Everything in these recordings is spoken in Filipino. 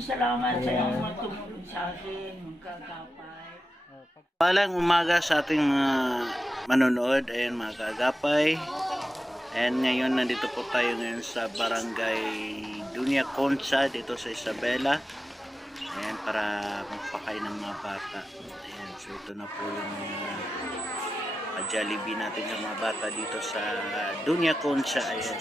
maraming salamat sa iyong mga tumulong sa akin, mga kagapay. Palang umaga sa ating mga manonood, ayan mga kaagapay. And ngayon nandito po tayo ngayon sa Barangay Dunia Concha dito sa Isabela. Ayan, para magpakain ng mga bata. Ayan, so ito na po yung Jollibee natin ng mga bata dito sa Dunia Concha. Ayan.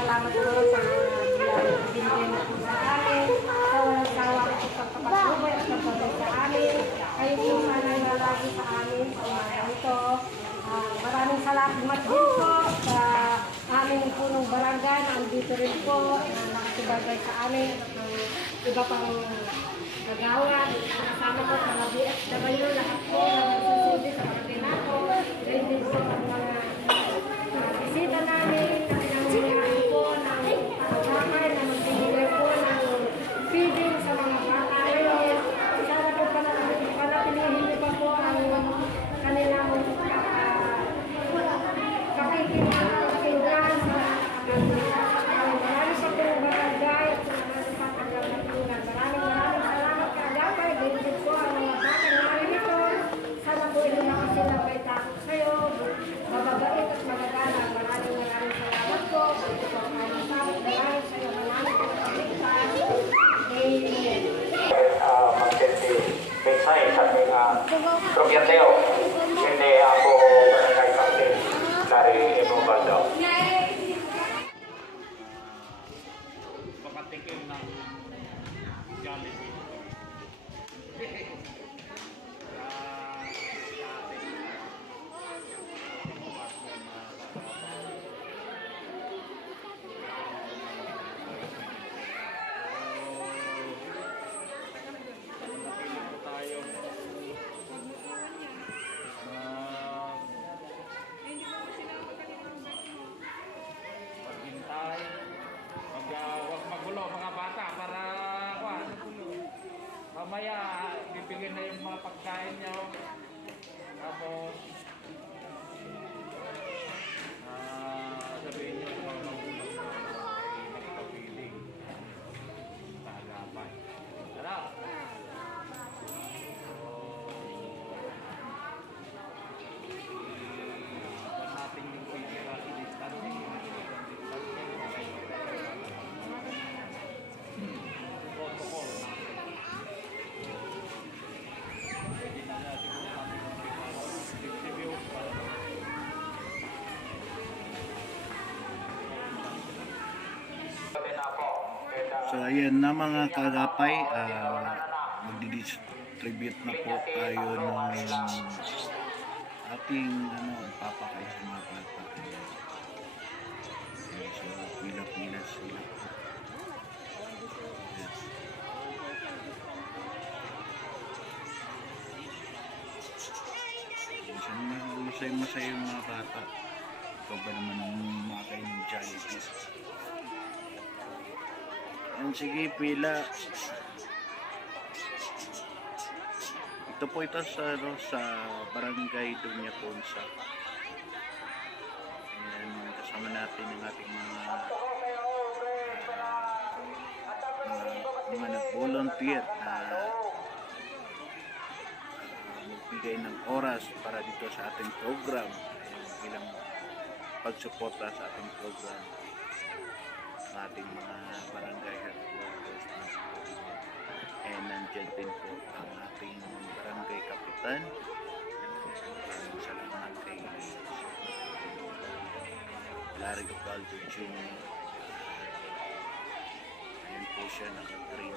Salamat po sa binigay mo po sa amin, sa walang sawa ko sa pagpapatubay at pagpapatubay sa amin. Kayo po sana nalagi sa amin sa umaga ito. Maraming salamat din po sa aming punong barangay na andito rin po na nakasubagay sa amin at iba pang kagawan. Kasama po sa mga BFW, lahat po na nagsusulit sa barangay nato. Rin din po ang mga bisita namin. Feeding sa mga bata ngayon. Sana po panatilihin niyo pa po ang kanilang pakikinagawa sa marami sa pong barangay at sa mga pagkakatagunan. Maraming salamat kaagapay. Ganyan po ang mga bata na nito. Sana po ito nakasilabay takot sa'yo. Mababait at magagalang. Maraming salamat po. Ito po ang aming samot. Maraming sa'yo. Maraming kaligtaan. Mensahe sa ating probyateo. Hindi ako barangay captain dari Emo Baldo. Pakatikin ng Jollibee. Huwag magulo mga bata para mamaya bibigyan na yung mga pagkain nyo. Tapos sabihin nyo sa mga magulang na magpapiling sa agapay. Tara! Natin yung physical distancing. So ayan na mga kagapay, magdi-distribute na po tayo ng ating papakain sa mga bata. Ayan, so pila-pila sila po. Yes. Masaya yung mga bata. Ikaw ba naman ang makain ng Jollibee? Yan, sige, pila. Ito po sa Barangay Dunia Concha. Ayan, kasama natin ang ating mga nag-volunteer na magbigay ng oras para dito sa ating program. Ayan, bilang pagsuporta sa ating program. Ating mga barangay headquarters and nandyan din po ang ating barangay kapitan. Maraming salamat kay Larry Gopaldo Jr. Ayan po siya naka-green.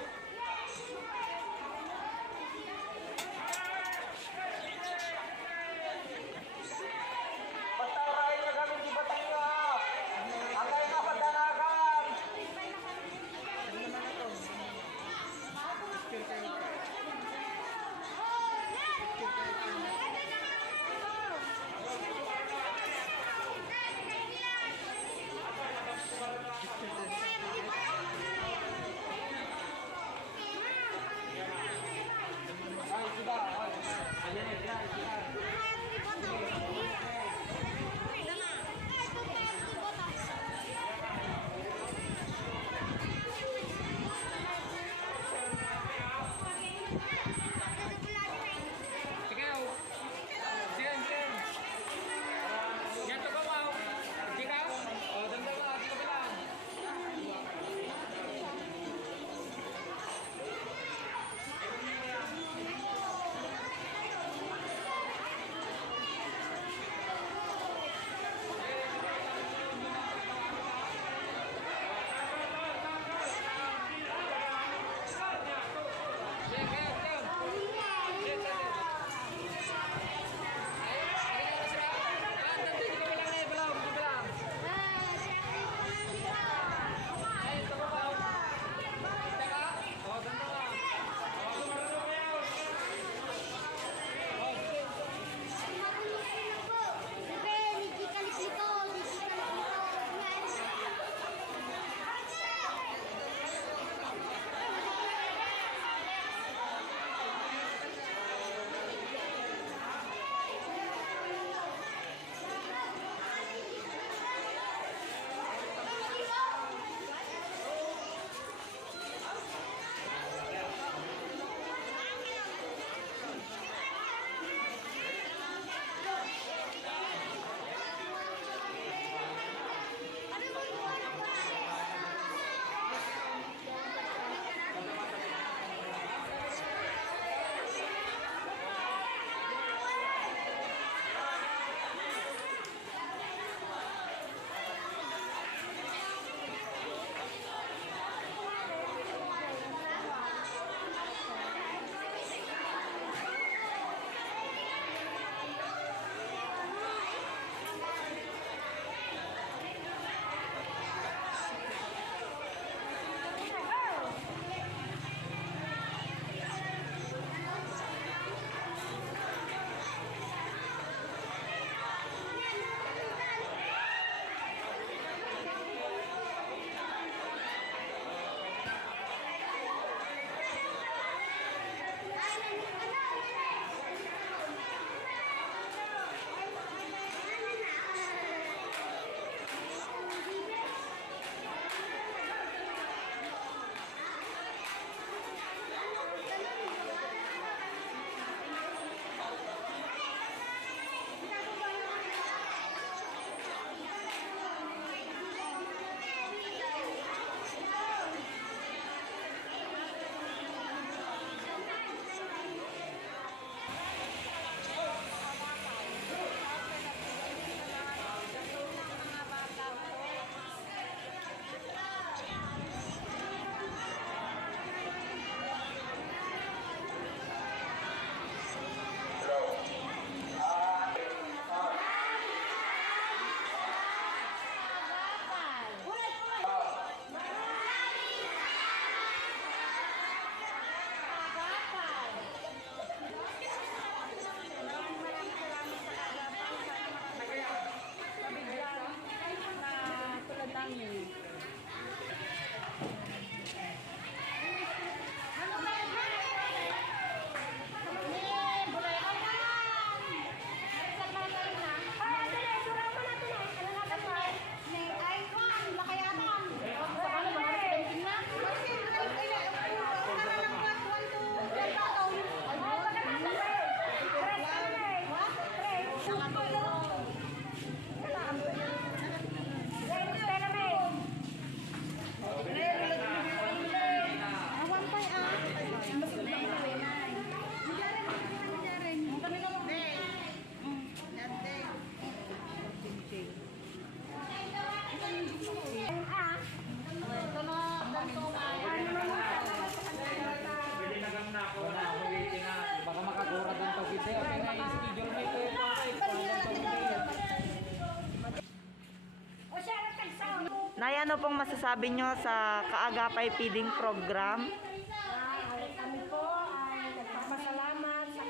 ano pong masasabi nyo sa Kaagapay Feeding Program? Kami po ay nagpapasalamat sa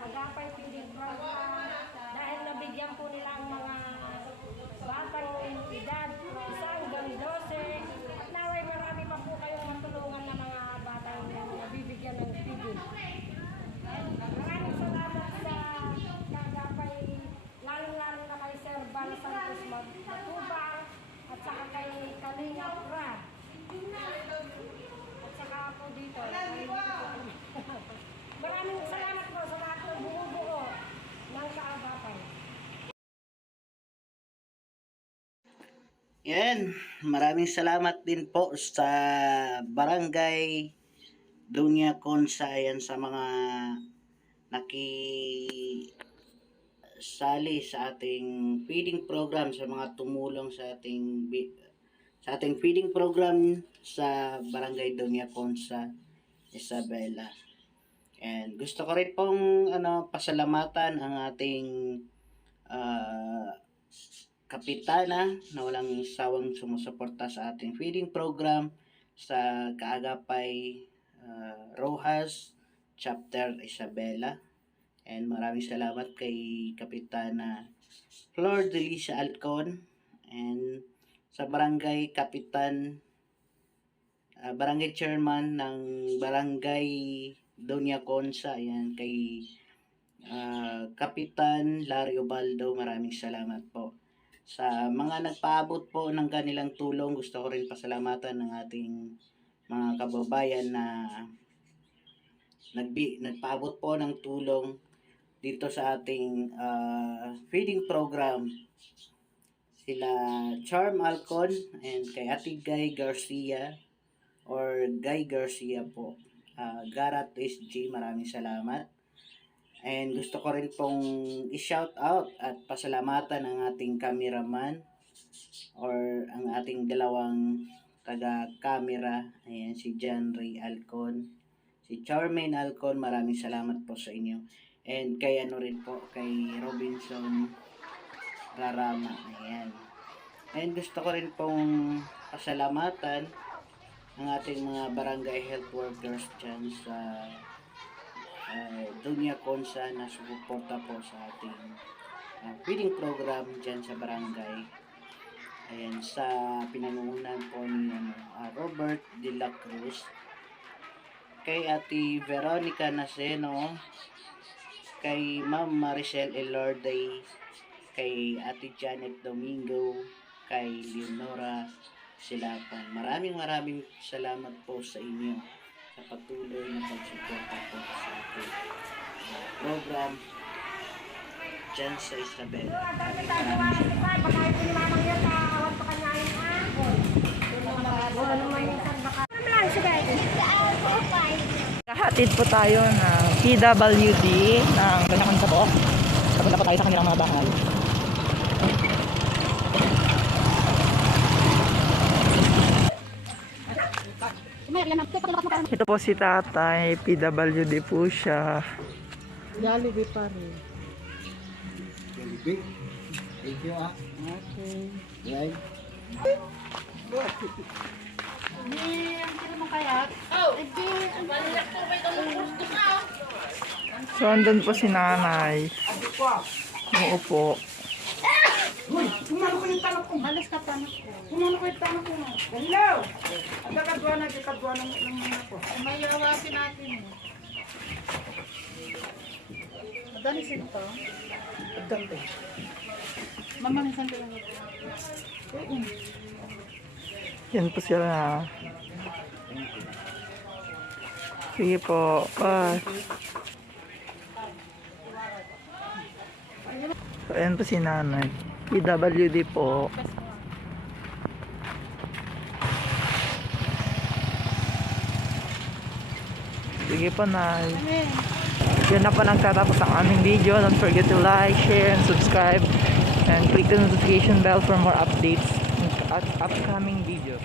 Kaagapay Feeding Program dahil nabigyan po nila ang mga batang edad 1 hanggang 12 at naway marami pa po kayong matulungan ng mga batang nabibigyan ng feeding. Maraming salamat sa Kaagapay, lalong-lalo na kay Sir Bal Santos Matubang at saka kay Kalinga Pra. At saka po dito. Maraming salamat po sa lahat ng buo-buo ng Kaagapay. Yan, maraming salamat din po sa Barangay Dunya Consa, yan sa mga nakisali sa ating feeding program, sa mga tumulong sa ating feeding program sa Barangay Dunya Consa, Isabela. And gusto ko rin pong pasalamatan ang ating kapitana na walang sawang sumusuporta sa ating feeding program sa Kaagapay Rojas Chapter Isabela. And maraming salamat kay Kapitana Flor Delicia Alcon and sa Barangay Kapitan Barangay Chairman ng Barangay Dunya Consa, ayan, kay Kapitan Larry Ubaldo, maraming salamat po. Sa mga nagpaabot po ng kanilang tulong, gusto ko rin pasalamatan ng ating mga kababayan na nagpaabot po ng tulong dito sa ating feeding program. Sila Charm Alcon and kay Ate Guy Garcia or Guy Garcia po. Garat SG, maraming salamat. And gusto ko rin pong i-shout out at pasalamatan ang ating cameraman or ang ating dalawang taga-camera. Ayan, si John Ray Alcon, si Charmaine Alcon, maraming salamat po sa inyo. And kay kay Robinson Rarama. Ayan. And gusto ko rin pong pasalamatan ang ating mga barangay health workers dyan sa Dunya Consa na suporta po sa ating feeding program dyan sa barangay. Ayan, sa pinangungunan po ni Robert De La Cruz, kay Ate Veronica Naseno, kay Ma'am Maricel Elorday, kay Ate Janet Domingo, kay Leonora Silapan. Maraming salamat po sa inyo sa patuloy na pagsuporta po sa ating program dyan sa Isabela. Maraming Kahatid po tayo na PWD ng Bulacan sa Bok. Kapunta po tayo sa kanilang mga bahay. Ito po si tatay, PWD po siya. Jollibee pa rin. Jollibee. Thank you Okay. Right. So, andun po si nanay. Umuupo. Kumano ko yung tanong ko. Halos ka tanong ko. Kumano ko yung tanong ko. Hello! Ang kakadwa na ng mga ko. May yawasin natin. Madali sila to. Madali. Mama, minsan ko lang ito. Yan po sila. Sige po. Bye. So, ayan po si nanay. PWD po. Sige po, nay. Yan na po nagtatapos ang aming video. Don't forget to like, share, and subscribe. And click the notification bell for more updates at upcoming videos.